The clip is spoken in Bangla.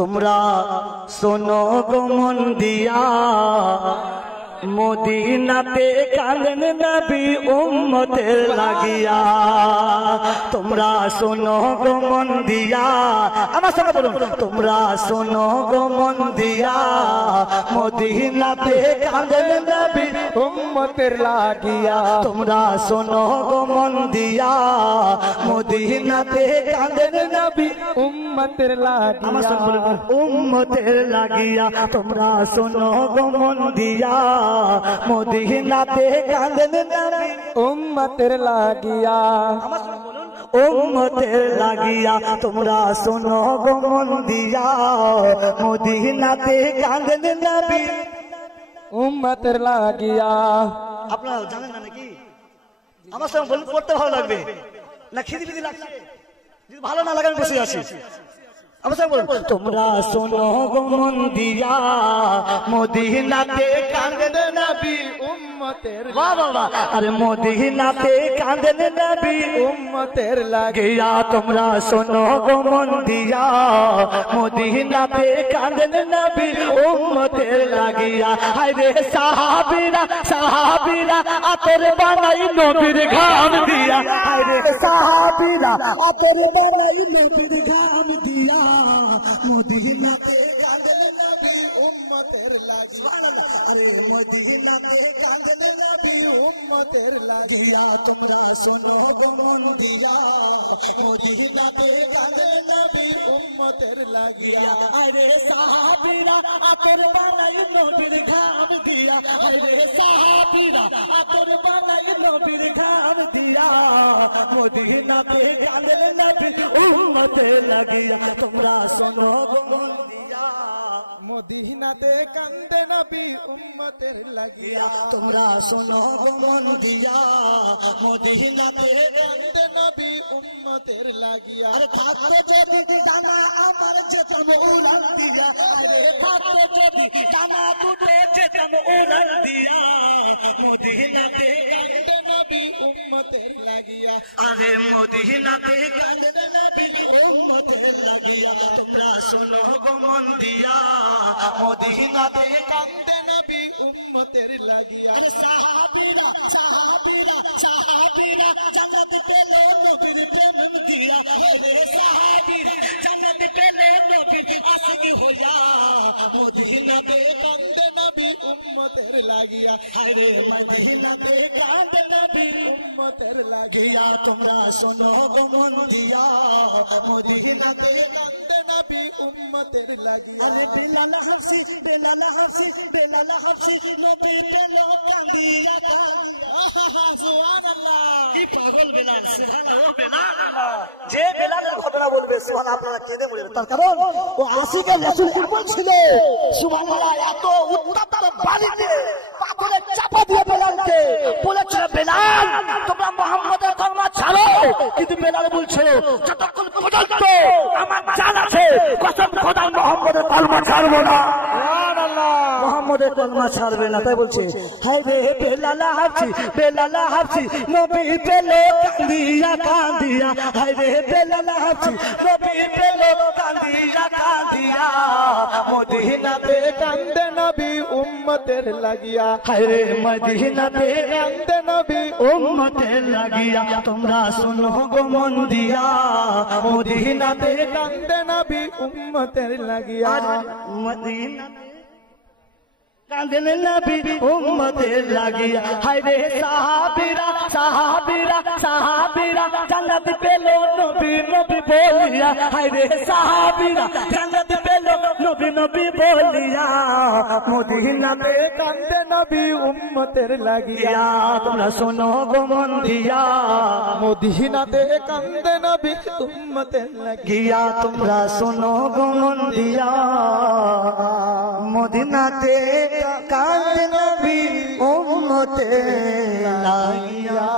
তোমরা শোনো গো মন দিয়া মদিনাতে কাঁদেন নবী উম্মতের লাগিয়া। তোমরা শোনো গো মন দিয়া, আমার সঙ্গে বলুন, তোমরা শোনো গো মন দিয়া মদিনাতে কাঁদেন নবী উম্মতের লাগিয়া। তোমরা শোনো গো মন দিয়া মদিনাতে কাঁদেন নবী উম্মতের লাগিয়া। আমার সঙ্গে বলুন, উম্মতের লাগিয়া। তোমরা শোনো গো মন দিয়া মদিনাতে কাঁদেন নবী উম্মতের লাগিয়া। আমার সঙ্গে বলুন, উম্মতের লাগিয়া। তোমরা শোনো গো মন দিয়া মদিনাতে কাঁদেন নবী উম্মতের লাগিয়া। আপনারা জানেন না নাকি? আমার সঙ্গে বলুন, পড়তে ভালো লাগবে না খিদি লাগছে? যদি ভালো না লাগে আমি বসে আছি। আমার সঙ্গে বলুন, তোমরা শোনো গো মন দিয়া মদিনাতে কাঁদেন নবী উম্মতের বাহ বাহ বাহ। আরে মদিনাতে কাঁদেন নবী উম্মতের লাগিয়া। গিয়া। তোমরা শোনো গো মন দিয়া মদিনাতে কাঁদেন নবী উম্মতের লাগিয়া। হায়রে সাহাবীরা সাহাবীরা আতর বানাই নবীর ঘাম দিয়া। হায়রে সাহাবীরা আতর বানাই নবীর ঘাম দিয়া মদিনাতে কাঁদেন নবী উম্মতের লাগিয়া। আরে মদিনাতে কাঁদেন নবী উম্মতের লাগিয়া। তোমরা শোনো গো মন দিয়া মদিনাতে কাঁদেন নবী উম্মতের লাগিয়া। আরে সাহাবীরা আতর বানাই নবীর ঘাম দিয়া। আরে সাহাবীরা আতর বানাই নবীর ঘাম দিয়া মদিনাতে কাঁদেন নবী উম্মতের লাগিয়া। তোমরা শোনো গো মন দিয়া মদিনাতে কান্দে নবী উম্মতের লাগিয়া। তোমরা শোনো গো মন দিয়া মদিনাতে কান্দে নবী উম্মতের লাগিয়া। আরে থাকতে যদি ডানা আমার যেতাম উড়াল দিয়া। আরে থাকতে যদি ডানা দুটো যেতাম উড়াল দিয়া মদিনাতে কান্দে নবী উম্মতের লাগিয়া। আরে মদিনাতে কাঁদেন নবী উম্মতের লাগিয়া। তোমরা শোনো গো মন দিয়া মদিনাতে কান্দে নবী উম্মতের লাগিয়া। আরে সাহাবীরা সাহাবীরা সাহাবীরা জান্নাত পেলে নবীর প্রেম দিয়া। আরে সাহাবীরা জান্নাত পেলে নবীর আশিক হইয়া মদিনাতে কান্দে নবী উম্মতের লাগিয়া। আরে মদিনাতে কাঁদেন নবী উম্মতের লাগিয়া। গিয়া। তোমরা শোনো গো মন দিয়া মদিনাতে কান্দে নবী উম্মতের লাগিয়া। আরে বেলাল হাফসি বেলাল হাফসি বেলাল হাফসি নবী পেলো কাঁদিয়া সুবহানাল্লাহ। কি পাগল বেলাল, সুবহানাল্লাহ। বেলাল যে বেলালের ঘটনা বলবে সুবহানাল্লাহ আপনারা কেঁদে মরে যাবেন। তার কারণ ও আশিকের রাসূল এমন ছিল সুবহানাল্লাহ, এত উত্তপ্ত বাড়িতে পাথরে চাপা দিয়ে বেলালকে বলেছিল, বেলাল তোমরা মুহাম্মদের কলমা ছাড়ো। কিন্তু বেলাল বলছে, যতক্ষণ পর্যন্ত আমার জান আছে কসম খোদার মুহাম্মদের কলমা ছাড়বো না। সুবহানাল্লাহ। মুহাম্মদের কলমা ছাড়বে না। তাই বলছে, হায় রে বেলাল হাফসি বেলাল হাফসি নবী পেলো কাঁদিয়া কাঁদিয়া। হায় রে বেলাল হাফসি নবী পেলো কাঁদিয়া কাঁদিয়া মদিনাতে কান্দে নবী উম্মতের লাগিয়া। হায় রে মদিনাতে কান্দে নবী উম্মতের লাগিয়া। তোমরা শোনো গো মন দিয়া মদিনাতে কান্দে নবী উম্মতের লাগিয়া। মদিনাতে কাঁদেন নবী উম্মতের লাগিয়া। হায় রে সাহাবীরা সাহাবীরা সাহাবীরা জান্নাত পেলো নবী নবী বলিয়া। হায় রে সাহাবীরা জান্নাত পেলো নবী নবী বলিয়া মদিনাতে কান্দে নবী উম্মতের লাগিয়া। গিয়া। তোমরা শোনো গো মন দিয়া মদিনাতে কান্দে নবী উম্মতের লাগিয়া। গিয়া। তোমরা শোনো গো মন দিয়া মদিনাতে কাঁদেন নবী উম্মতের লাগিয়া।